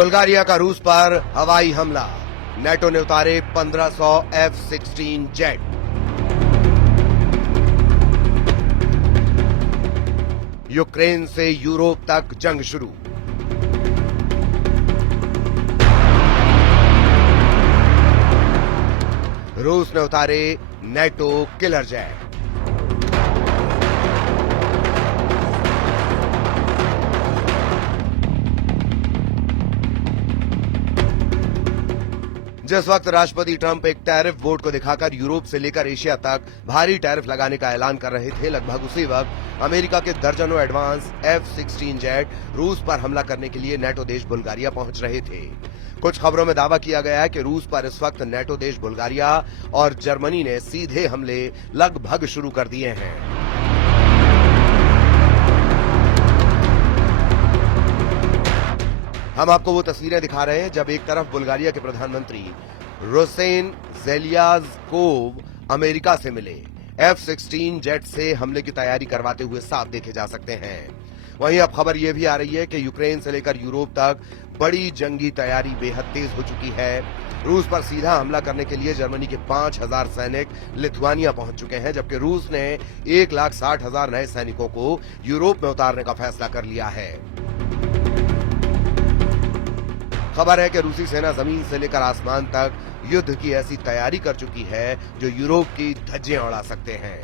Bulgaria का रूस पर हवाई हमला, नेटो ने उतारे 1500 F-16 जेट। यूक्रेन से यूरोप तक जंग शुरू। रूस ने उतारे नेटो किलर जेट। जिस वक्त राष्ट्रपति ट्रंप एक टैरिफ वोट को दिखाकर यूरोप से लेकर एशिया तक भारी टैरिफ लगाने का ऐलान कर रहे थे, लगभग उसी वक्त अमेरिका के दर्जनों एडवांस F-16 जेट रूस पर हमला करने के लिए नेटो देश बुल्गारिया पहुंच रहे थे। कुछ खबरों में दावा किया गया है कि रूस पर इस वक्त नेटो देश बुल्गारिया और जर्मनी ने सीधे हमले लगभग शुरू कर दिए हैं। हम आपको वो तस्वीरें दिखा रहे हैं जब एक तरफ बुल्गारिया के प्रधानमंत्री रोसेन ज़ेलेज़्कोव अमेरिका से मिले, F-16 जेट से हमले की तैयारी करवाते हुए साफ देखे जा सकते हैं। वहीं अब खबर यह भी आ रही है कि यूक्रेन से लेकर यूरोप तक बड़ी जंगी तैयारी बेहद तेज हो चुकी है। रूस पर सीधा हमला करने के लिए जर्मनी के 5000 सैनिक लिथुआनिया पहुंच चुके हैं, जबकि रूस ने 1,60,000 नए सैनिकों को यूरोप में उतारने का फैसला कर लिया है। खबर है कि रूसी सेना जमीन से लेकर आसमान तक युद्ध की ऐसी तैयारी कर चुकी है जो यूरोप की धज्जियां उड़ा सकते हैं।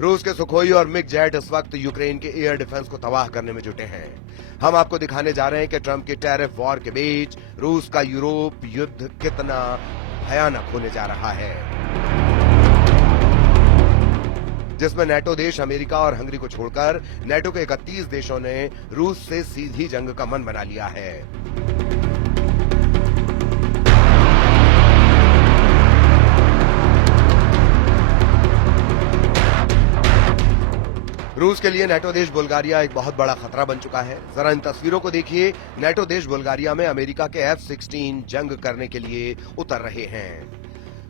रूस के सुखोई और मिग जेट इस वक्त यूक्रेन के एयर डिफेंस को तबाह करने में जुटे हैं। हम आपको दिखाने जा रहे हैं कि ट्रंप के टैरिफ वॉर के बीच रूस का यूरोप युद्ध कितना भयानक होने जा रहा है, जिसमें नेटो देश अमेरिका और हंगरी को छोड़कर नेटो के 31 देशों ने रूस से सीधी जंग का मन बना लिया है। रूस के लिए नेटो देश बुल्गारिया एक बहुत बड़ा खतरा बन चुका है। जरा इन तस्वीरों को देखिए। नेटो देश बुल्गारिया में अमेरिका के F-16 जंग करने के लिए उतर रहे हैं।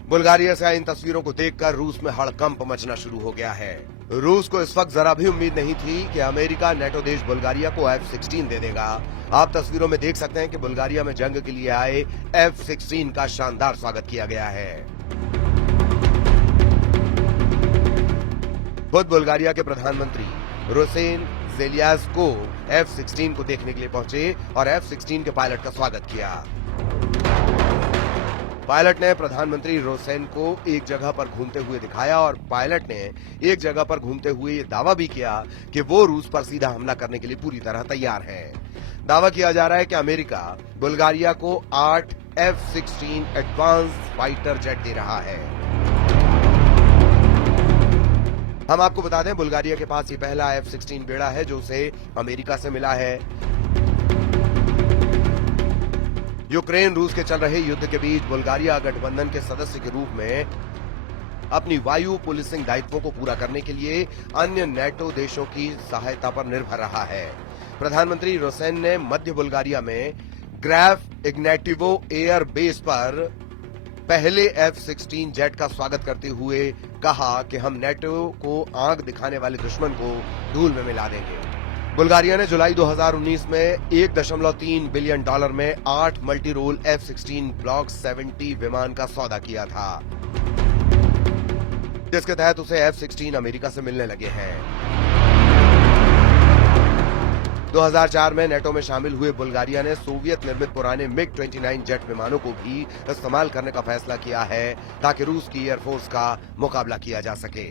बुल्गारिया से इन तस्वीरों को देखकर रूस में हड़कंप मचना शुरू हो गया है। रूस को इस वक्त जरा भी उम्मीद नहीं थी कि अमेरिका नेटो देश बुल्गारिया को F-16 दे देगा। आप तस्वीरों में देख सकते हैं कि बुल्गारिया में जंग के लिए आए F-16 का शानदार स्वागत किया गया है। खुद बुल्गारिया के प्रधानमंत्री रोसेन ज़ेलेज़्कोव F-16 को देखने के लिए पहुंचे और F-16 के पायलट का स्वागत किया। पायलट ने प्रधानमंत्री रोसेन को एक जगह पर घूमते हुए दिखाया और पायलट ने एक जगह पर घूमते हुए ये दावा भी किया कि वो रूस पर सीधा हमला करने के लिए पूरी तरह तैयार है। दावा किया जा रहा है कि अमेरिका बुल्गारिया को 8 F-16 एडवांस फाइटर जेट दे रहा है। हम आपको बता दें, बुल्गारिया के पास ये पहला F-16 बेड़ा है जो उसे अमेरिका से मिला है। यूक्रेन रूस के चल रहे युद्ध के बीच बुल्गारिया गठबंधन के सदस्य के रूप में अपनी वायु पुलिसिंग दायित्वों को पूरा करने के लिए अन्य नेटो देशों की सहायता पर निर्भर रहा है। प्रधानमंत्री रोसेन ने मध्य बुल्गारिया में ग्राफ इग्नेटिवो एयर बेस पर पहले F-16 जेट का स्वागत करते हुए कहा कि हम नेटो को आंख दिखाने वाले दुश्मन को धूल में मिला देंगे। बुल्गारिया ने जुलाई 2019 में $1.3 बिलियन में 8 मल्टी रोल F-16 ब्लॉक 70 विमान का सौदा किया था, जिसके तहत उसे F-16 अमेरिका से मिलने लगे हैं। 2004 में नेटो में शामिल हुए बुल्गारिया ने सोवियत निर्मित पुराने MiG-29 जेट विमानों को भी इस्तेमाल करने का फैसला किया है ताकि रूस की एयरफोर्स का मुकाबला किया जा सके।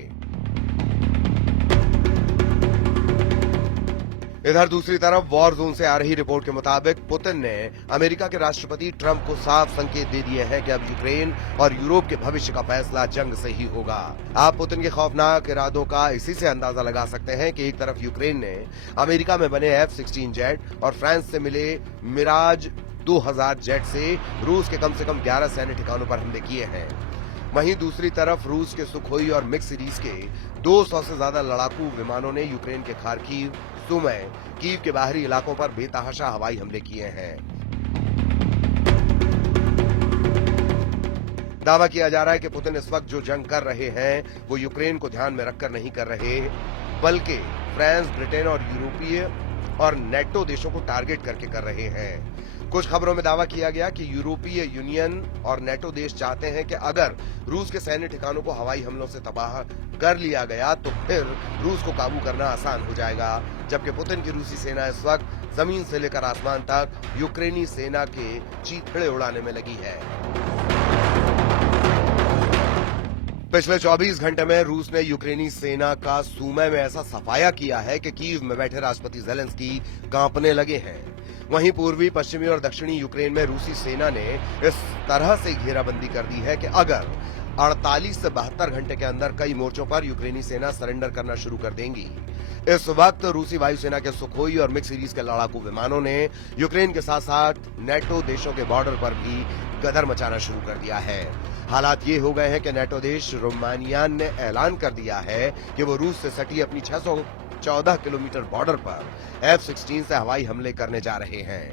इधर दूसरी तरफ वॉर जोन से आ रही रिपोर्ट के मुताबिक पुतिन ने अमेरिका के राष्ट्रपति ट्रंप को साफ संकेत दे दिए हैं कि अब यूक्रेन और यूरोप के भविष्य का फैसला जंग से ही होगा। आप पुतिन के खौफनाक इरादों का इसी से अंदाजा लगा सकते हैं कि एक तरफ यूक्रेन ने अमेरिका में बने F-16 जेट और फ्रांस से मिले मिराज 2000 जेट से रूस के कम से कम 11 सैन्य ठिकानों पर हमले किए हैं। वहीं दूसरी तरफ रूस के सुखोई और मिग सीरीज के 200 से ज्यादा लड़ाकू विमानों ने यूक्रेन के खार्किव, सुमी, कीव के बाहरी इलाकों पर बेतहाशा हवाई हमले किए हैं। दावा किया जा रहा है कि पुतिन इस वक्त जो जंग कर रहे हैं वो यूक्रेन को ध्यान में रखकर नहीं कर रहे, बल्कि फ्रांस, ब्रिटेन और यूरोपीय और नेटो देशों को टारगेट करके कर रहे हैं। कुछ खबरों में दावा किया गया कि यूरोपीय यूनियन और नेटो देश चाहते हैं कि अगर रूस के सैन्य ठिकानों को हवाई हमलों से तबाह कर लिया गया तो फिर रूस को काबू करना आसान हो जाएगा, जबकि पुतिन की रूसी सेना इस वक्त जमीन से लेकर आसमान तक यूक्रेनी सेना के चीथड़े उड़ाने में लगी है। पिछले 24 घंटे में रूस ने यूक्रेनी सेना का सूमे में ऐसा सफाया किया है कि कीव में बैठे राष्ट्रपति ज़ेलेंस्की कांपने लगे हैं। वहीं पूर्वी, पश्चिमी और दक्षिणी यूक्रेन में रूसी सेना ने इस तरह से घेराबंदी कर दी है कि अगर 48 से 72 घंटे के अंदर कई मोर्चों पर यूक्रेनी सेना सरेंडर करना शुरू कर देंगी। इस वक्त रूसी वायुसेना के सुखोई और मिक्स सीरीज के लड़ाकू विमानों ने यूक्रेन के साथ साथ नेटो देशों के बॉर्डर पर भी गदर मचाना शुरू कर दिया है। हालात ये हो गए हैं कि नेटो देश रोमानिया ने ऐलान कर दिया है कि वो रूस से सटी अपनी 614 किलोमीटर बॉर्डर पर F-16 से हवाई हमले करने जा रहे हैं।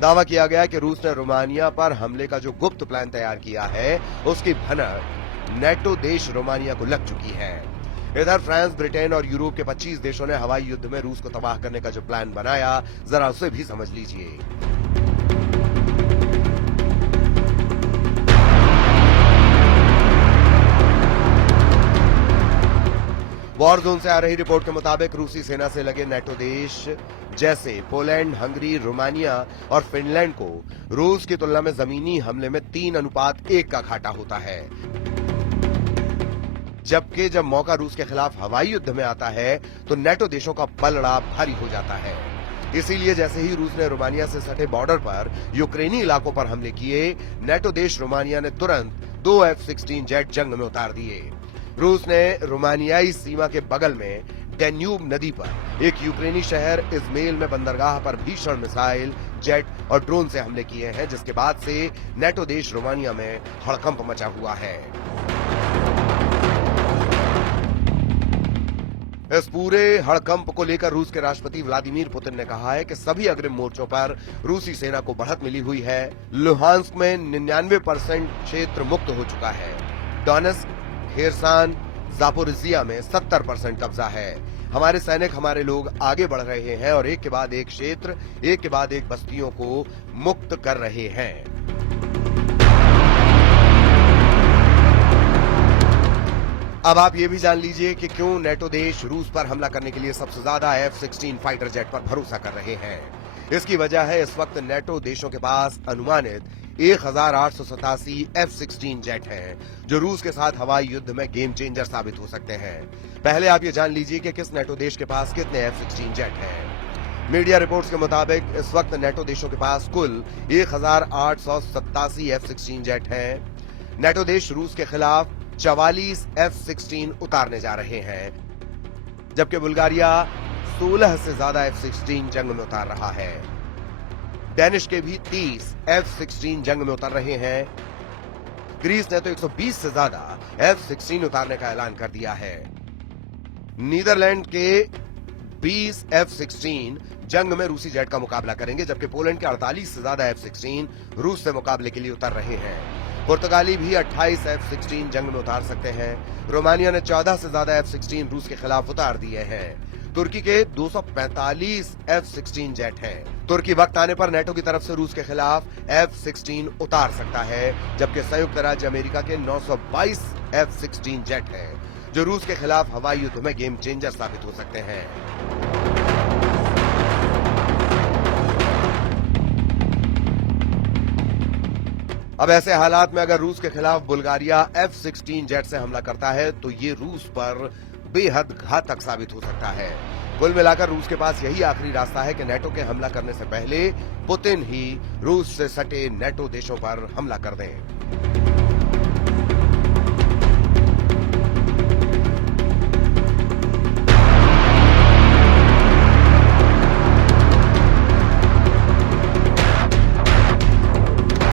दावा किया गया कि रूस ने रोमानिया पर हमले का जो गुप्त प्लान तैयार किया है उसकी भनक नेटो देश रोमानिया को लग चुकी है। इधर फ्रांस, ब्रिटेन और यूरोप के 25 देशों ने हवाई युद्ध में रूस को तबाह करने का जो प्लान बनाया, जरा उसे भी समझ लीजिए। वॉर जोन से आ रही रिपोर्ट के मुताबिक रूसी सेना से लगे नेटो देश जैसे पोलैंड, हंगरी, रोमानिया और फिनलैंड को रूस की तुलना में जमीनी हमले में 3:1 का घाटा होता है, जबकि जब मौका रूस के खिलाफ हवाई युद्ध में आता है तो नेटो देशों का पलड़ा भारी हो जाता है। इसीलिए जैसे ही रूस ने रोमानिया से सटे बॉर्डर पर यूक्रेनी इलाकों पर हमले किए, नेटो देश रोमानिया ने तुरंत 2 F-16 जेट जंग में उतार दिए। रूस ने रोमानियाई सीमा के बगल में डैन्यूब नदी पर एक यूक्रेनी शहर इज़मेल में बंदरगाह पर भीषण मिसाइल, जेट और ड्रोन से हमले किए हैं, जिसके बाद से नेटो देश रोमानिया में हड़कंप मचा हुआ है। इस पूरे हड़कंप को लेकर रूस के राष्ट्रपति व्लादिमीर पुतिन ने कहा है कि सभी अग्रिम मोर्चों पर रूसी सेना को बढ़त मिली हुई है। लुहांस्क में 99% क्षेत्र मुक्त हो चुका है। डोनेत्स्क, खेरसान, जापोरिजिया में 70% कब्जा है। हमारे सैनिक, हमारे लोग आगे बढ़ रहे हैं और एक के बाद एक क्षेत्र, एक के बाद एक बस्तियों को मुक्त कर रहे हैं। अब आप ये भी जान लीजिए कि क्यों नेटो देश रूस पर हमला करने के लिए सबसे ज्यादा F-16 फाइटर जेट पर भरोसा कर रहे हैं। इसकी वजह है इस वक्त नेटो देशों के पास अनुमानित 1887 F-16 जेट हैं, जो रूस के साथ हवाई युद्ध में गेम चेंजर साबित हो सकते हैं। पहले आप ये जान लीजिए कि किस नेटो देश के पास कितने F-16 जेट हैं। मीडिया रिपोर्ट्स के मुताबिक इस वक्त नेटो देशों के पास कुल 1887 F-16 जेट हैं। नेटो देश रूस के खिलाफ 44 F-16 उतारने जा रहे हैं, जबकि बुल्गारिया 16 से ज्यादा F-16 जंग में उतार रहा है। डेनिश के भी 30 F-16 जंग में उतर रहे हैं। ग्रीस ने तो 120 से ज्यादा F-16 उतारने का ऐलान कर दिया है। नीदरलैंड के 20 F-16 जंग में रूसी जेट का मुकाबला करेंगे, जबकि पोलैंड के 48 से ज्यादा F-16 रूस से मुकाबले के लिए उतर रहे हैं। पुर्तगाली भी 28 F-16 जंग में उतार सकते हैं। रोमानिया ने 14 से ज्यादा F-16 रूस के खिलाफ उतार दिए हैं। तुर्की के 245 F-16 जेट हैं। तुर्की वक्त आने पर नेटो की तरफ से रूस के खिलाफ F-16 उतार सकता है, जबकि संयुक्त राज्य अमेरिका के 922 F-16 जेट हैं, जो रूस के खिलाफ हवाई युद्ध में गेम चेंजर साबित हो सकते हैं। अब ऐसे हालात में अगर रूस के खिलाफ बुल्गारिया F-16 जेट से हमला करता है तो ये रूस पर बेहद घातक साबित हो सकता है। कुल मिलाकर रूस के पास यही आखिरी रास्ता है कि नेटो के हमला करने से पहले पुतिन ही रूस से सटे नेटो देशों पर हमला कर दें।